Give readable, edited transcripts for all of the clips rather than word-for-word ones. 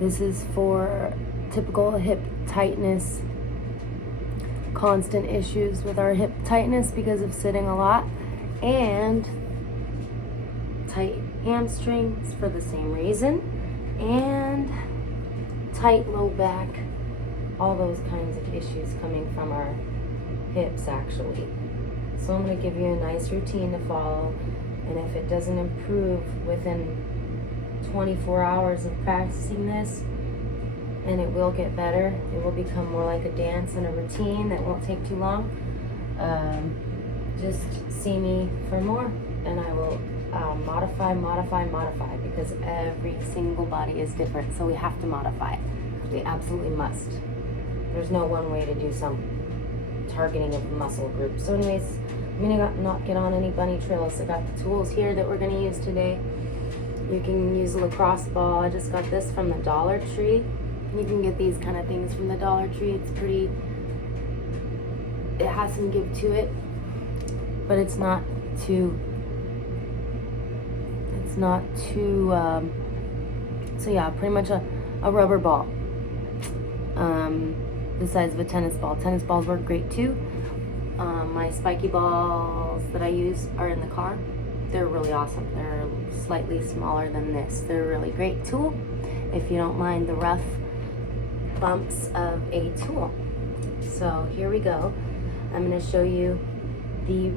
This is for typical hip tightness, constant issues with our hip tightness because of sitting a lot, and tight hamstrings for the same reason, and tight low back, all those kinds of issues coming from our hips actually. So I'm going to give you a nice routine to follow, and if it doesn't improve within 24 hours of practicing this, and it will get better, it will become more like a dance and a routine that won't take too long. Just see me for more, and I will modify, because every single body is different, so we have to modify it. We absolutely must. There's no one way to do some targeting of muscle groups. So anyways, I'm gonna not get on any bunny trails. I got the tools here that we're gonna use today. You can use a lacrosse ball. I just got this from the Dollar Tree. You can get these kind of things from the Dollar Tree. It's pretty, it has some give to it, but it's not too, so yeah, pretty much a rubber ball. The size of a tennis ball. Tennis balls work great too. My spiky balls that I use are in the car. They're really awesome. They're slightly smaller than this. They're a really great tool if you don't mind the rough bumps of a tool. So here we go. I'm going to show you the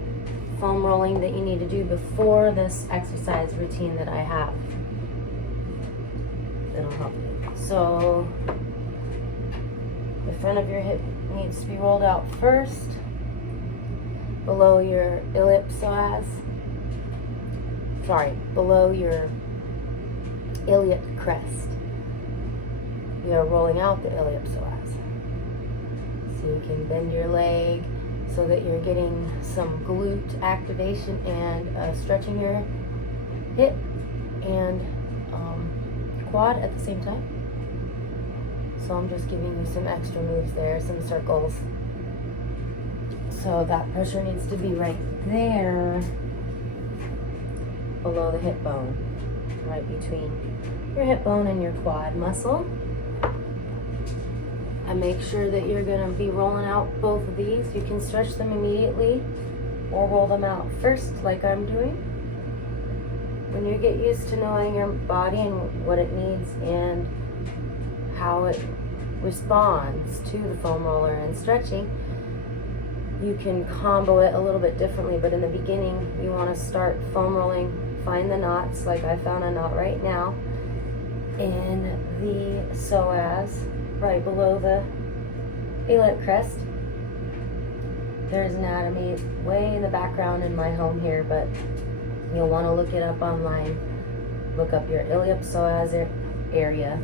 foam rolling that you need to do before this exercise routine that I have. That'll help you. So the front of your hip needs to be rolled out first, below your iliopsoas. Below your iliac crest. We are rolling out the iliopsoas. So you can bend your leg so that you're getting some glute activation and stretching your hip and quad at the same time. So I'm just giving you some extra moves there, some circles. So that pressure needs to be right there, below the hip bone, right between your hip bone and your quad muscle. And make sure that you're going to be rolling out both of these. You can stretch them immediately or roll them out first, like I'm doing. When you get used to knowing your body and what it needs and how it responds to the foam roller and stretching, you can combo it a little bit differently. But in the beginning, you want to start foam rolling. Find the knots, like I found a knot right now in the psoas, right below the iliac crest. There's anatomy way in the background in my home here, but you'll want to look it up online. Look up your iliopsoas area,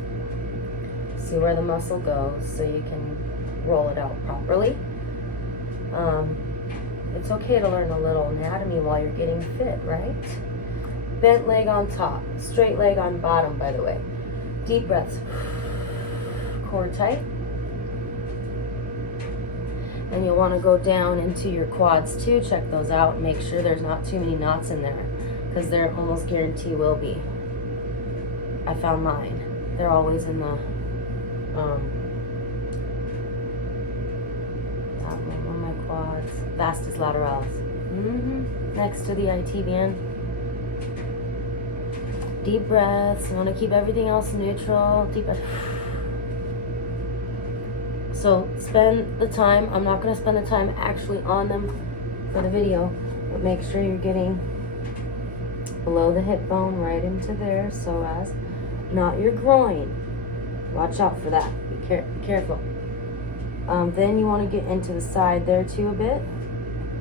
see where the muscle goes so you can roll it out properly. It's okay to learn a little anatomy while you're getting fit, right? Bent leg on top, straight leg on bottom, by the way. Deep breaths. Core tight. And you'll want to go down into your quads too. Check those out and make sure there's not too many knots in there, because there almost guarantee will be. I found mine. They're always in the one of my quads, vastus lateralis. Next to the IT band. Deep breaths. You want to keep everything else neutral. Deep breath. So spend the time. I'm not going to spend the time actually on them for the video, but make sure you're getting below the hip bone, right into there, psoas, not your groin. Watch out for that. Be careful. Then you want to get into the side there too a bit.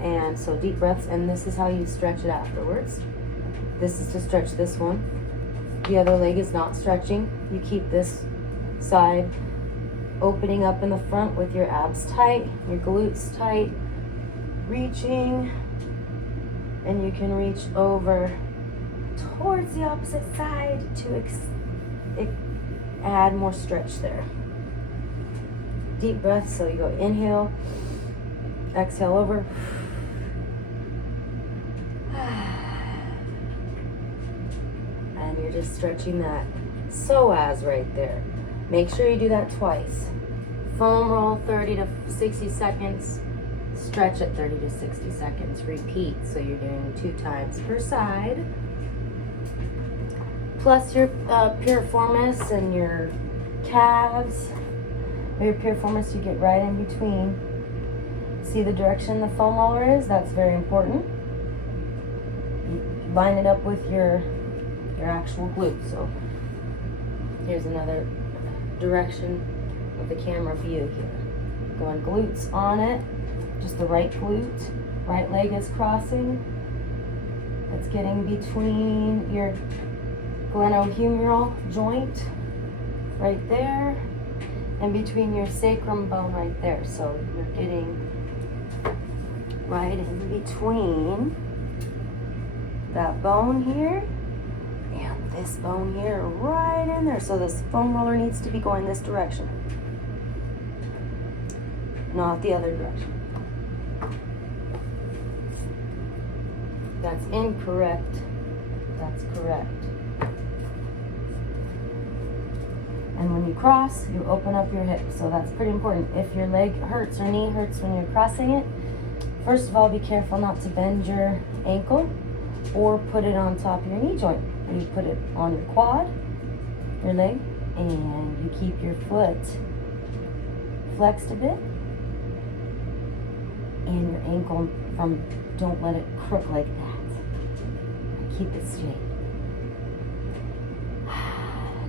And so deep breaths, and this is how you stretch it afterwards. This is to stretch this one. The other leg is not stretching. You keep this side opening up in the front with your abs tight, your glutes tight, reaching, and you can reach over towards the opposite side to add more stretch there. Deep breath, so you go inhale, exhale over, and you're just stretching that psoas right there. Make sure you do that twice. Foam roll 30 to 60 seconds. Stretch at 30 to 60 seconds. Repeat. So you're doing 2 times per side. Plus your piriformis and your calves. Your piriformis you get right in between. See the direction the foam roller is? That's very important. You line it up with your actual glute. So here's another direction of the camera view here. Going glutes on it. Just the right glute. Right leg is crossing. It's getting between your glenohumeral joint right there and between your sacrum bone right there. So you're getting right in between that bone here and this bone here, right in there. So this foam roller needs to be going this direction, not the other direction. That's incorrect. That's correct. And when you cross, you open up your hips. So that's pretty important. If your leg hurts or knee hurts when you're crossing it, first of all, be careful not to bend your ankle or put it on top of your knee joint. You put it on your quad, your leg, and you keep your foot flexed a bit. And your ankle don't let it crook like that. Keep it straight.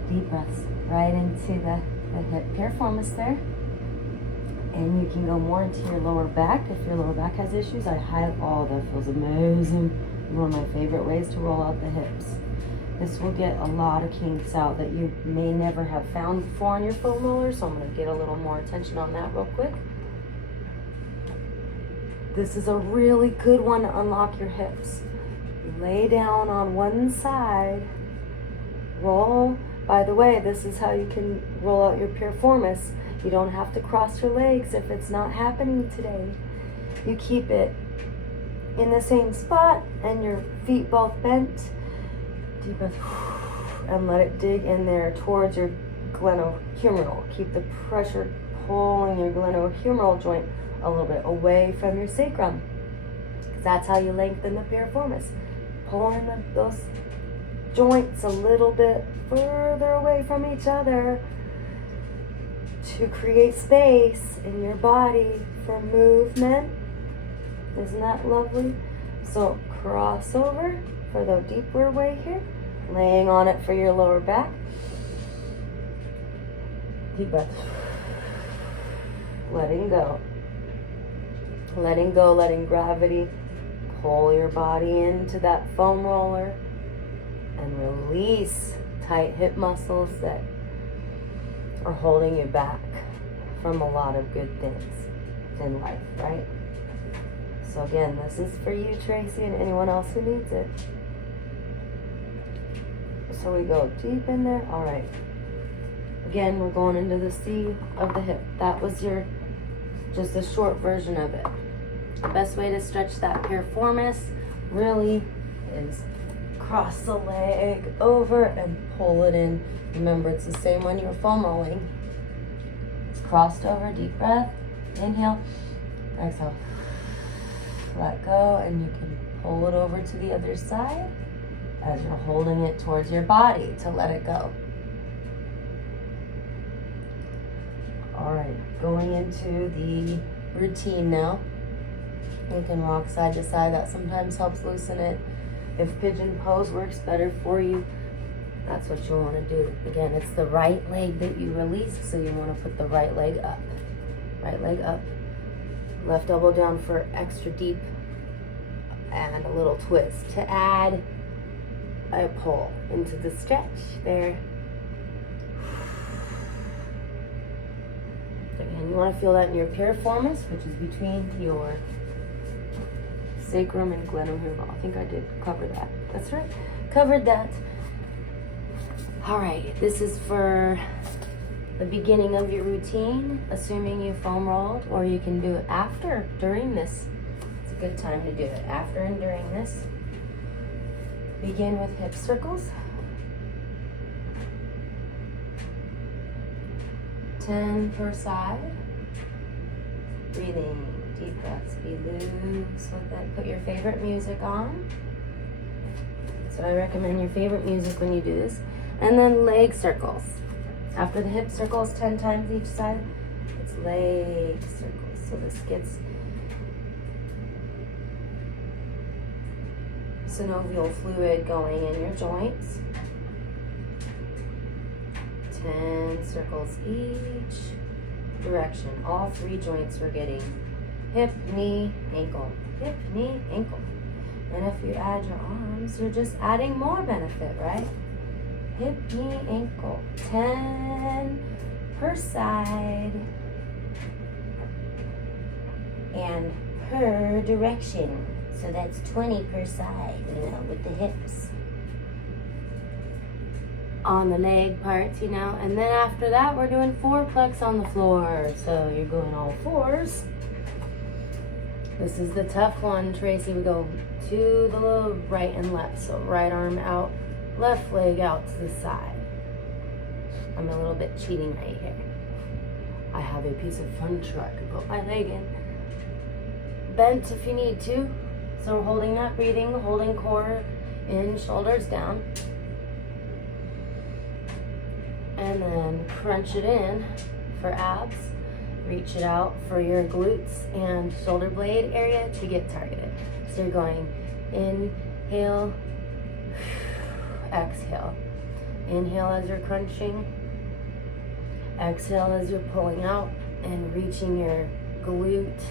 Deep breaths right into the hip piriformis there. And you can go more into your lower back if your lower back has issues. That feels amazing. One of my favorite ways to roll out the hips. This will get a lot of kinks out that you may never have found before on your foam roller, so I'm going to get a little more attention on that real quick. This is a really good one to unlock your hips. Lay down on one side, roll. By the way, this is how you can roll out your piriformis. You don't have to cross your legs if it's not happening today. You keep it in the same spot and your feet both bent. Deep breath and let it dig in there towards your glenohumeral. Keep the pressure pulling your glenohumeral joint a little bit away from your sacrum. That's how you lengthen the piriformis. Pulling those joints a little bit further away from each other to create space in your body for movement. Isn't that lovely? So cross over for the deeper way here, laying on it for your lower back. Deep breath. Letting go. Letting go, letting gravity pull your body into that foam roller and release tight hip muscles that are holding you back from a lot of good things in life, right? So again, this is for you, Tracy, and anyone else who needs it. So we go deep in there. All right. Again, we're going into the C of the hip. That was just a short version of it. The best way to stretch that piriformis really is cross the leg over and pull it in. Remember, it's the same when you're foam rolling. It's crossed over, deep breath, inhale, exhale. Let go, and you can pull it over to the other side as you're holding it towards your body to let it go. All right, going into the routine now. You can rock side to side. That sometimes helps loosen it. If pigeon pose works better for you, that's what you'll want to do. Again, it's the right leg that you release, so you want to put the right leg up. Right leg up. Left elbow down for extra deep and a little twist to add a pull into the stretch there. Again, you want to feel that in your piriformis, which is between your sacrum and glenohumeral. I think I did cover that. That's right. Covered that. All right. This is for the beginning of your routine, assuming you foam rolled, or you can do it after, during this. It's a good time to do it after and during this. Begin with hip circles. 10 per side. Breathing, deep breaths, be loose with it. Put your favorite music on. So I recommend your favorite music when you do this. And then leg circles. After the hip circles 10 times each side, it's leg circles. So this gets synovial fluid going in your joints. 10 circles each direction. All 3 joints we're getting. Hip, knee, ankle. Hip, knee, ankle. And if you add your arms, you're just adding more benefit, right? Hip, knee, ankle. 10 per side. And per direction. So that's 20 per side, with the hips. On the leg parts, and then after that, we're doing fourplex on the floor. So you're going all fours. This is the tough one, Tracy. We go to the right and left. So right arm out, left leg out to the side. I'm a little bit cheating right here. I have a piece of furniture I could put my leg in. Bent if you need to. So we're holding that breathing, holding core in, shoulders down. And then crunch it in for abs. Reach it out for your glutes and shoulder blade area to get targeted. So you're going inhale, exhale. Inhale as you're crunching. Exhale as you're pulling out and reaching your glute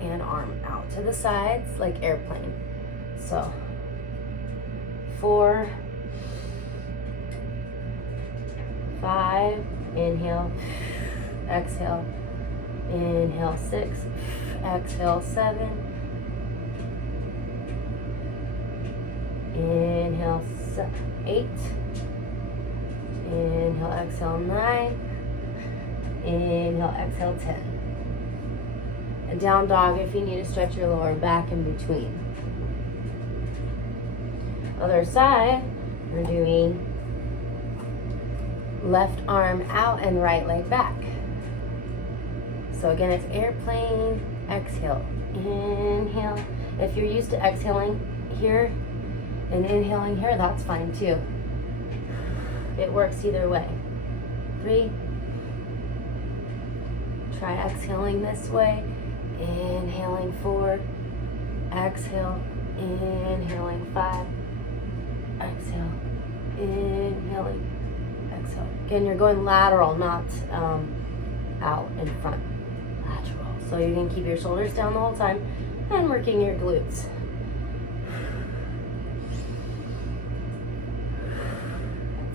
and arm out to the sides like airplane. So 4, 5, inhale, exhale, inhale 6, exhale 7, inhale 8, inhale, exhale 9, inhale, exhale 10. A down dog if you need to stretch your lower back in between. Other side, we're doing left arm out and right leg back. So again, it's airplane, exhale, inhale. If you're used to exhaling here and inhaling here, that's fine too. It works either way. 3. Try exhaling this way. Inhaling 4, exhale, inhaling 5, exhale, inhaling, exhale. Again, you're going lateral, not out in front. Lateral. So you're going to keep your shoulders down the whole time and working your glutes.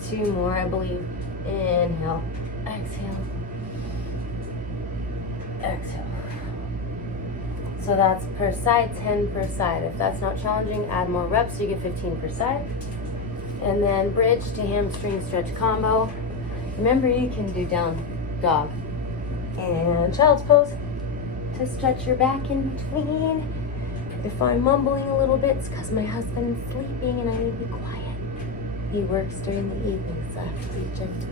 Two more, I believe. Inhale, exhale, exhale. So that's per side, 10 per side. If that's not challenging, add more reps so you get 15 per side. And then bridge to hamstring stretch combo. Remember, you can do down dog and child's pose to stretch your back in between. If I'm mumbling a little bit, it's because my husband's sleeping and I need to be quiet. He works during the evening, so I have to be gentle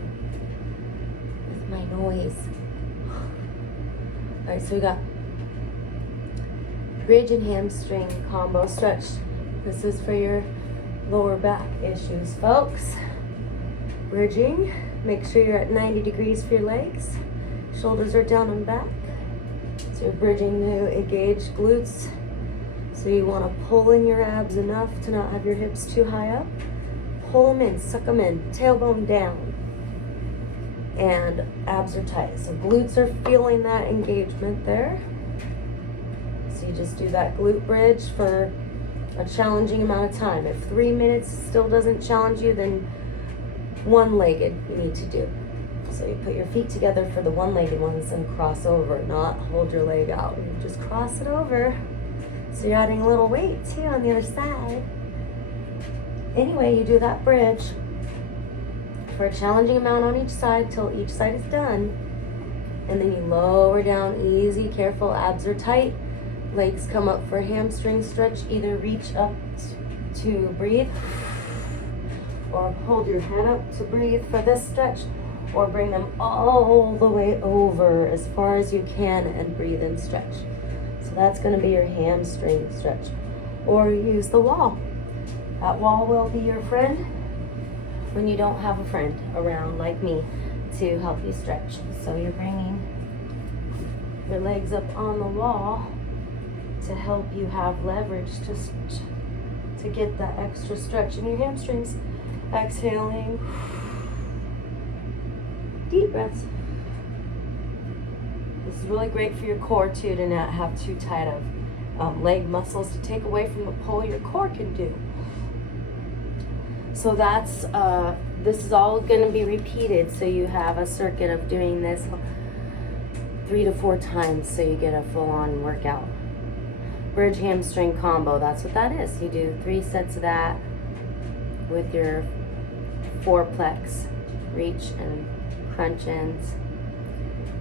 with my noise. All right, so we got bridge and hamstring combo stretch. This is for your lower back issues, folks. Bridging, make sure you're at 90 degrees for your legs. Shoulders are down and back. So you're bridging to engage glutes. So you want to pull in your abs enough to not have your hips too high up. Pull them in, suck them in, tailbone down. And abs are tight. So glutes are feeling that engagement there. So you just do that glute bridge for a challenging amount of time. If 3 minutes still doesn't challenge you, then one-legged you need to do. So you put your feet together for the one-legged ones and cross over, not hold your leg out. You just cross it over. So you're adding a little weight too on the other side. Anyway, you do that bridge for a challenging amount on each side till each side is done. And then you lower down easy, careful, abs are tight. Legs come up for hamstring stretch. Either reach up to breathe or hold your head up to breathe for this stretch, or bring them all the way over as far as you can and breathe and stretch. So that's going to be your hamstring stretch. Or use the wall. That wall will be your friend when you don't have a friend around like me to help you stretch. So you're bringing your legs up on the wall to help you have leverage to get that extra stretch in your hamstrings. Exhaling. Deep breaths. This is really great for your core too, to not have too tight of leg muscles to take away from the pull your core can do. So that's, this is all going to be repeated. So you have a circuit of doing this 3 to 4 times so you get a full-on workout. Bridge hamstring combo, that's what that is. You do 3 sets of that with your fourplex, reach and crunch ins,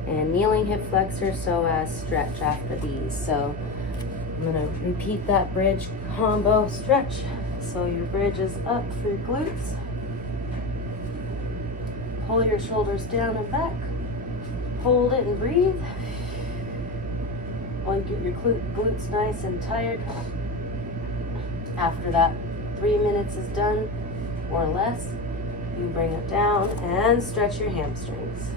and kneeling hip flexor psoas stretch after these. So I'm gonna repeat that bridge combo stretch. So your bridge is up for your glutes. Pull your shoulders down and back. Hold it and breathe. While you get your glutes nice and tired. After that 3 minutes is done or less, you bring it down and stretch your hamstrings.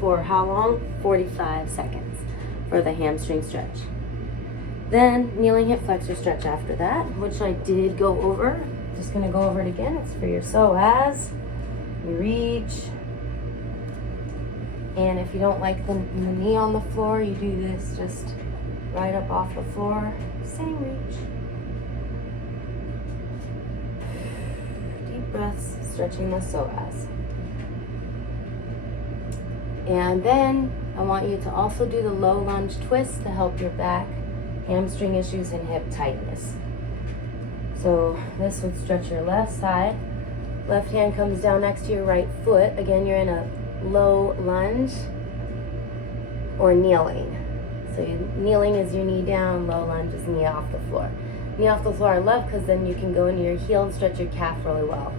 For how long? 45 seconds for the hamstring stretch. Then kneeling hip flexor stretch after that, which I did go over. Just gonna go over it again. It's for your psoas. You reach. And if you don't like the knee on the floor, you do this just right up off the floor. Same reach. Deep breaths, stretching the psoas. And then I want you to also do the low lunge twist to help your back, hamstring issues, and hip tightness. So this would stretch your left side. Left hand comes down next to your right foot. Again, you're in a low lunge or kneeling. So kneeling is your knee down, low lunge is knee off the floor. Knee off the floor I love because then you can go into your heel and stretch your calf really well.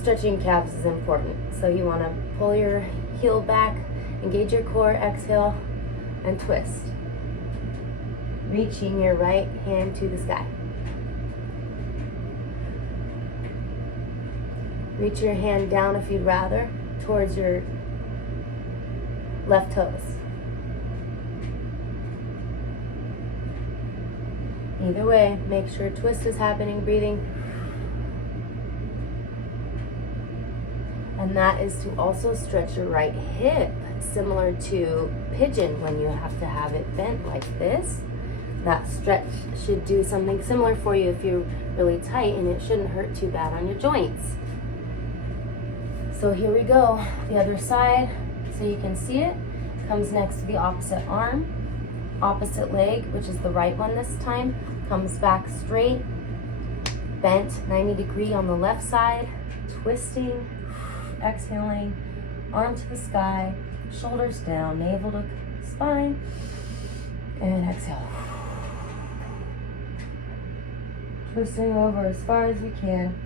Stretching calves is important. So you want to pull your heel back, engage your core, exhale, and twist. Reaching your right hand to the sky. Reach your hand down if you'd rather, towards your left toes. Either way, make sure twist is happening, breathing. And that is to also stretch your right hip, similar to pigeon when you have to have it bent like this. That stretch should do something similar for you if you're really tight, and it shouldn't hurt too bad on your joints. So here we go. The other side, so you can see it, comes next to the opposite arm. Opposite leg, which is the right one this time, comes back straight, bent 90 degree on the left side, twisting, exhaling, arm to the sky, shoulders down, navel to spine, and exhale. Twisting over as far as you can,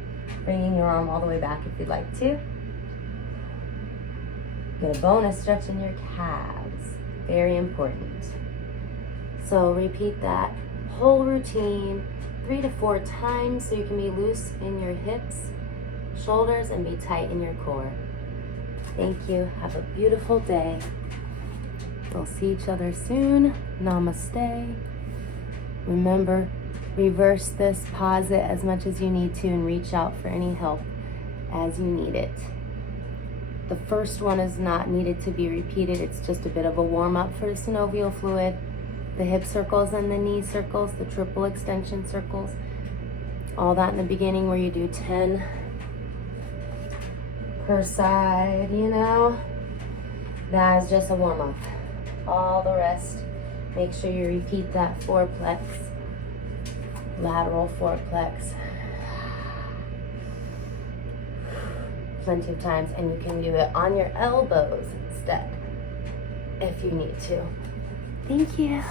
bringing your arm all the way back if you'd like to. Get a bonus stretch in your calves. Very important. So repeat that whole routine 3 to 4 times so you can be loose in your hips, shoulders, and be tight in your core. Thank you. Have a beautiful day. We'll see each other soon. Namaste. Remember, reverse this, pause it as much as you need to, and reach out for any help as you need it. The first one is not needed to be repeated. It's just a bit of a warm-up for the synovial fluid, the hip circles and the knee circles, the triple extension circles, all that in the beginning where you do 10 per side, you know. That is just a warm-up. All the rest, make sure you repeat that fourplex, lateral fourplex, plenty of times, and you can do it on your elbows instead if you need to. Thank you.